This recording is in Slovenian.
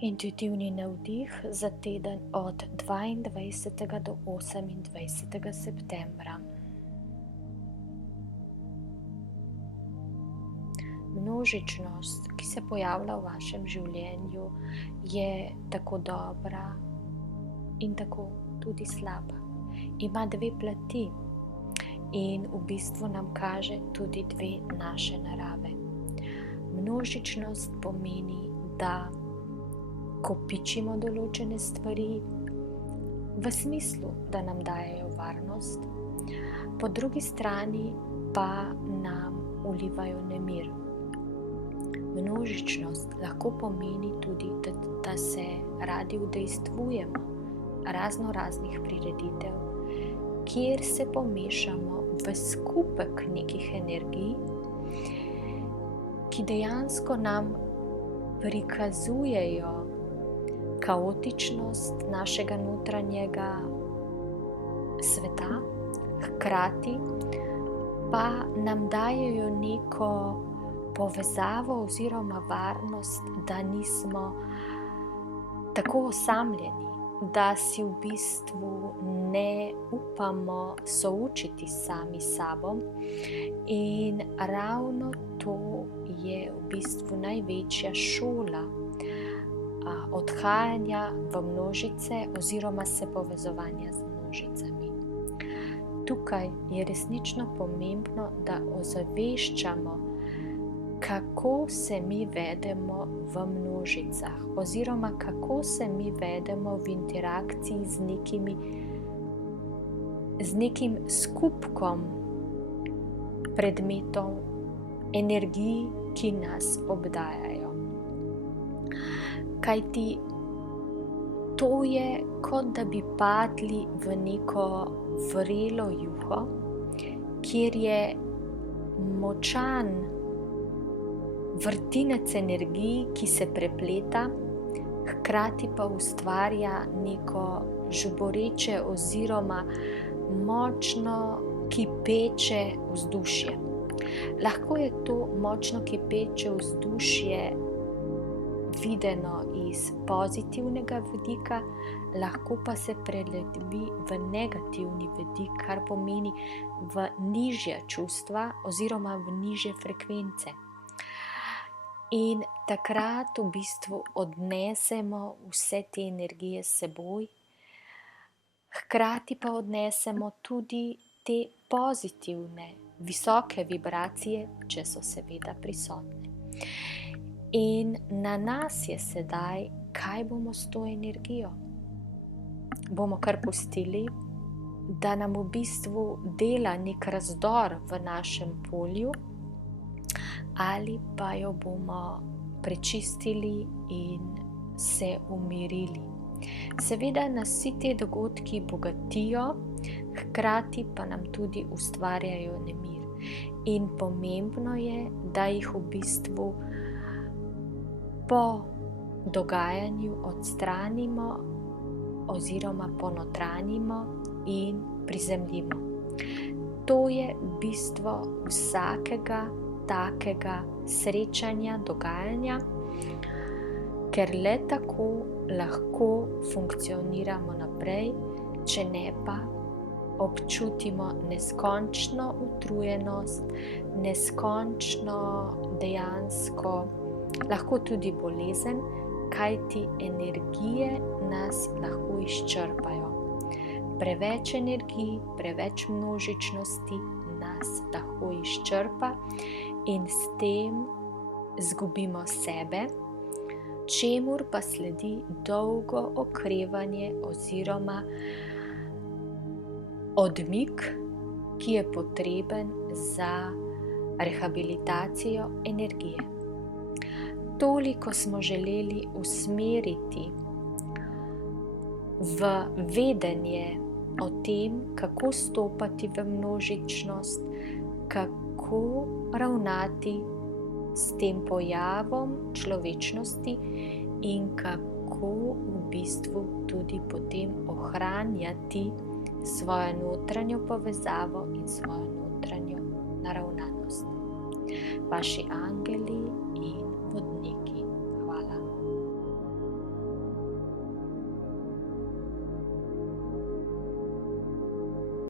Intuitivni navdih za teden od 22. do 28. septembra. Množičnost, ki se pojavlja v vašem življenju, je tako dobra in tako tudi slaba. Ima dve plati in v bistvu nam kaže tudi dve naše narave. Množičnost pomeni, da kopičimo določene stvari v smislu, da nam dajejo varnost, po drugi strani pa nam vlivajo nemir. Množičnost lahko pomeni tudi, da se radi udejstvujemo razno raznih prireditev, kjer se pomešamo v skupek nekih energij, ki dejansko nam prikazujejo kaotičnost našega notranjega sveta, hkrati pa nam dajejo neko povezavo oziroma varnost, da nismo tako osamljeni, da si v bistvu ne upamo soočiti sami s sabo, in ravno to je v bistvu največja šola odhajanja v množice oziroma se povezovanja z množicami. Tukaj je resnično pomembno, da ozaveščamo, kako se mi vedemo v množicah oziroma kako se mi vedemo v interakciji z nekim skupkom predmetov, energij, ki nas obdajajo. Kajti to je, kot da bi padli v neko vrelo juho, kjer je močan vrtinec energij, ki se prepleta, hkrati pa ustvarja neko žuboreče oziroma močno kipeče vzdušje. Lahko je to močno kipeče vzdušje videno iz pozitivnega vidika, lahko pa se prelevi v negativni vidik, kar pomeni v nižja čustva oziroma v nižje frekvence. In takrat v bistvu odnesemo vse te energije s seboj, hkrati pa odnesemo tudi te pozitivne, visoke vibracije, če so seveda prisotne. In na nas je sedaj, kaj bomo s to energijo. Bomo kar pustili, da nam v bistvu dela nek razdor v našem polju, ali pa jo bomo prečistili in se umirili. Seveda nas vsi te dogodki bogatijo, hkrati pa nam tudi ustvarjajo nemir. In pomembno je, da jih v bistvu po dogajanju odstranimo oziroma ponotranjimo in prizemljimo. To je bistvo vsakega takega srečanja, dogajanja, ker le tako lahko funkcioniramo naprej, če ne pa občutimo neskončno utrujenost, neskončno dejansko lahko tudi bolezen, kajti energije nas lahko izčrpajo. Preveč energij, preveč množičnosti nas lahko izčrpa in s tem izgubimo sebe, čemur pa sledi dolgo okrevanje oziroma odmik, ki je potreben za rehabilitacijo energije. Toliko smo želeli usmeriti v vedenje o tem, kako stopati v množičnost, kako ravnati s tem pojavom človečnosti in kako v bistvu tudi potem ohranjati svojo notranjo povezavo in svojo notranjo naravnanost. Vaši angeli